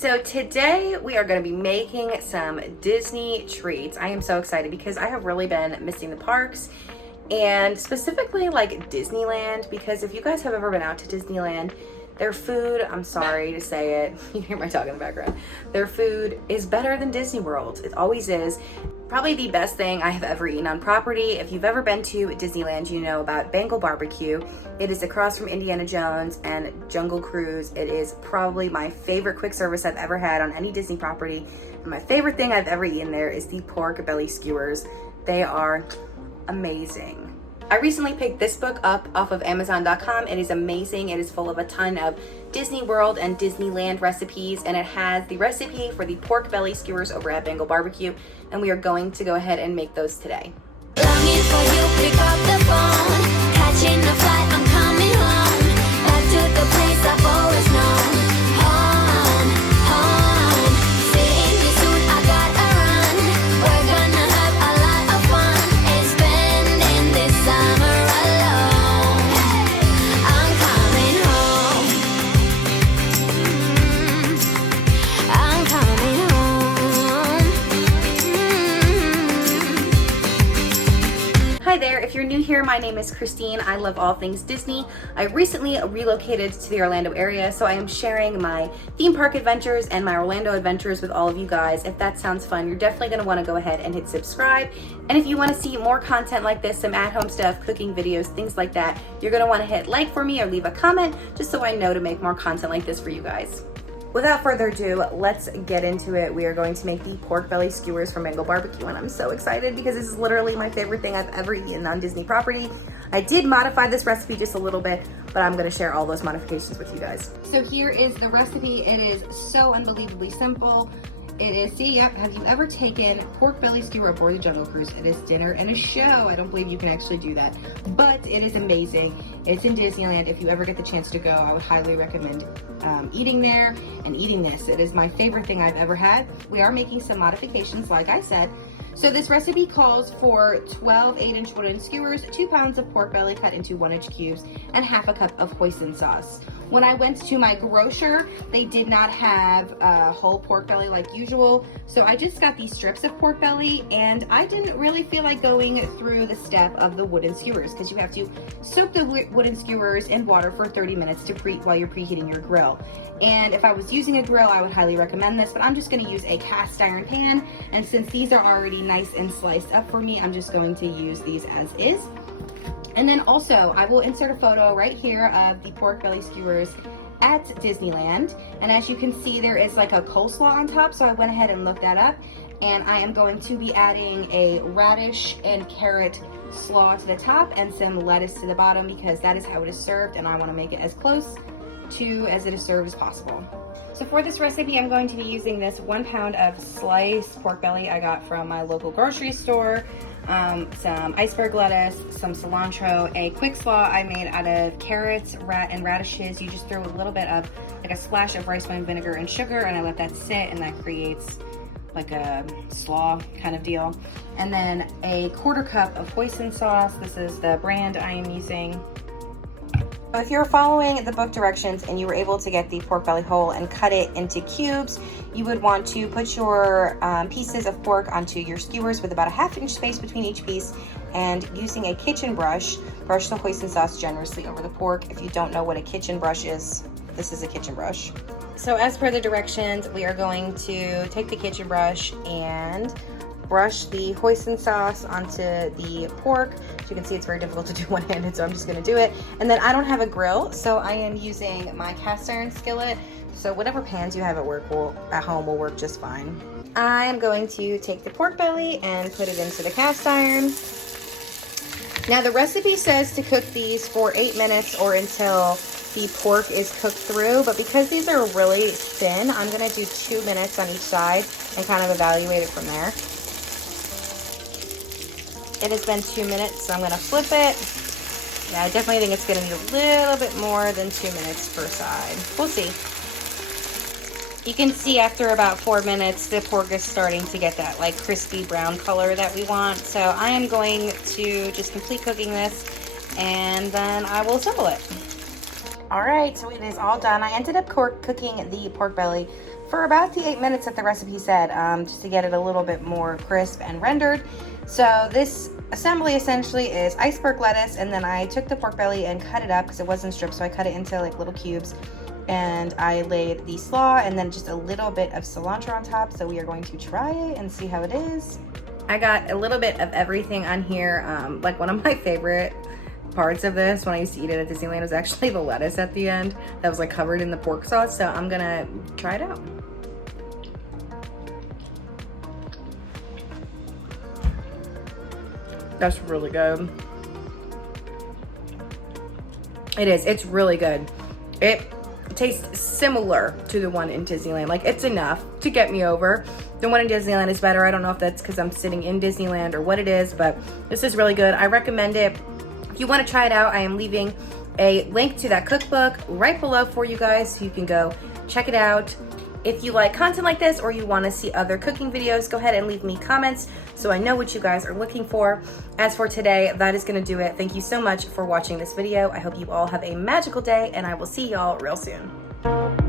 So today we are going to be making some Disney treats. I am so excited because I have really been missing the parks and specifically like Disneyland, because if you guys have ever been out to Disneyland, their food, I'm sorry to say it, you hear my dog in the background, their food is better than Disney World. It always is. Probably the best thing I have ever eaten on property. If you've ever been to Disneyland, you know about Bengal BBQ. It is across from Indiana Jones and Jungle Cruise. It is probably my favorite quick service I've ever had on any Disney property. And my favorite thing I've ever eaten there is the pork belly skewers. They are amazing. I recently picked this book up off of Amazon.com. It is amazing. It is full of a ton of Disney World and Disneyland recipes, and it has the recipe for the pork belly skewers over at Bengal BBQ, and we are going to go ahead and make those today. Longing for you, pick up the phone. Catching the flight, I'm coming home. Back to the place I've always known. Home, home. Seeing you soon, I gotta run. We're gonna have a lot of fun and spending this summer alone. I'm coming home. I'm coming home. Hi there, if you're new here, my name is Christine. I love all things Disney. I recently relocated to the Orlando area, so I am sharing my theme park adventures and my Orlando adventures with all of you guys. If that sounds fun, you're definitely gonna wanna go ahead and hit subscribe. And if you wanna see more content like this, some at-home stuff, cooking videos, things like that, you're gonna wanna hit like for me or leave a comment just so I know to make more content like this for you guys. Without further ado, let's get into it. We are going to make the pork belly skewers from Bengal BBQ, and I'm so excited because this is literally my favorite thing I've ever eaten on Disney property. I did modify this recipe just a little bit, but I'm gonna share all those modifications with you guys. So here is the recipe. It is so unbelievably simple. It is, see, yep, have you ever taken pork belly skewer aboard the Jungle Cruise? It is dinner and a show. I don't believe you can actually do that, but it is amazing. It's in Disneyland. If you ever get the chance to go, I would highly recommend eating there and eating this. It is my favorite thing I've ever had. We are making some modifications, like I said. So this recipe calls for 12 8-inch wooden skewers, 2 pounds of pork belly cut into 1-inch cubes, and half a cup of hoisin sauce. When I went to my grocer, they did not have whole pork belly like usual, so I just got these strips of pork belly, and I didn't really feel like going through the step of the wooden skewers because you have to soak the wooden skewers in water for 30 minutes to while you're preheating your grill. And if I was using a grill, I would highly recommend this, but I'm just gonna use a cast iron pan, and since these are already nice and sliced up for me, I'm just going to use these as is. And then also, I will insert a photo right here of the pork belly skewers at Disneyland. And as you can see, there is like a coleslaw on top, so I went ahead and looked that up. And I am going to be adding a radish and carrot slaw to the top and some lettuce to the bottom because that is how it is served, and I want to make it as close to as it is served as possible. So for this recipe, I'm going to be using this 1 pound of sliced pork belly I got from my local grocery store, some iceberg lettuce, some cilantro, a quick slaw I made out of carrots and radishes. You just throw a little bit of like a splash of rice wine vinegar and sugar, and I let that sit, and that creates like a slaw kind of deal. And then a 1/4 cup of hoisin sauce. This is the brand I am using. If you're following the book directions and you were able to get the pork belly whole and cut it into cubes, you would want to put your pieces of pork onto your skewers with about a 1/2 inch space between each piece, and using a kitchen brush, brush the hoisin sauce generously over the pork. If you don't know what a kitchen brush is, this is a kitchen brush. So as per the directions, we are going to take the kitchen brush and brush the hoisin sauce onto the pork. As you can see, it's very difficult to do one-handed, so I'm just gonna do it. And then I don't have a grill, so I am using my cast iron skillet. So whatever pans you have at home will work just fine. I'm going to take the pork belly and put it into the cast iron. Now the recipe says to cook these for 8 minutes or until the pork is cooked through, but because these are really thin, I'm gonna do 2 minutes on each side and kind of evaluate it from there. It has been 2 minutes, so I'm gonna flip it. Yeah, I definitely think it's gonna need a little bit more than 2 minutes per side. We'll see. You can see after about 4 minutes, the pork is starting to get that like crispy brown color that we want. So I am going to just complete cooking this, and then I will assemble it. All right, so it is all done. I ended up cooking the pork belly for about the 8 minutes that the recipe said, just to get it a little bit more crisp and rendered. So this assembly essentially is iceberg lettuce, and then I took the pork belly and cut it up because it wasn't stripped, so I cut it into like little cubes, and I laid the slaw and then just a little bit of cilantro on top. So we are going to try it and see how it is. I got a little bit of everything on here. Like one of my favorite parts of this when I used to eat it at Disneyland was actually the lettuce at the end that was like covered in the pork sauce. So I'm gonna try it out. That's really good. It is, it's really good. It tastes similar to the one in Disneyland. Like, it's enough to get me over. The one in Disneyland is better. I don't know if that's because I'm sitting in Disneyland or what it is, but this is really good. I recommend it. If you want to try it out, I am leaving a link to that cookbook right below for you guys, so you can go check it out. If you like content like this or you want to see other cooking videos, go ahead and leave me comments so I know what you guys are looking for. As for today, that is going to do it. Thank you so much for watching this video. I hope you all have a magical day, and I will see y'all real soon.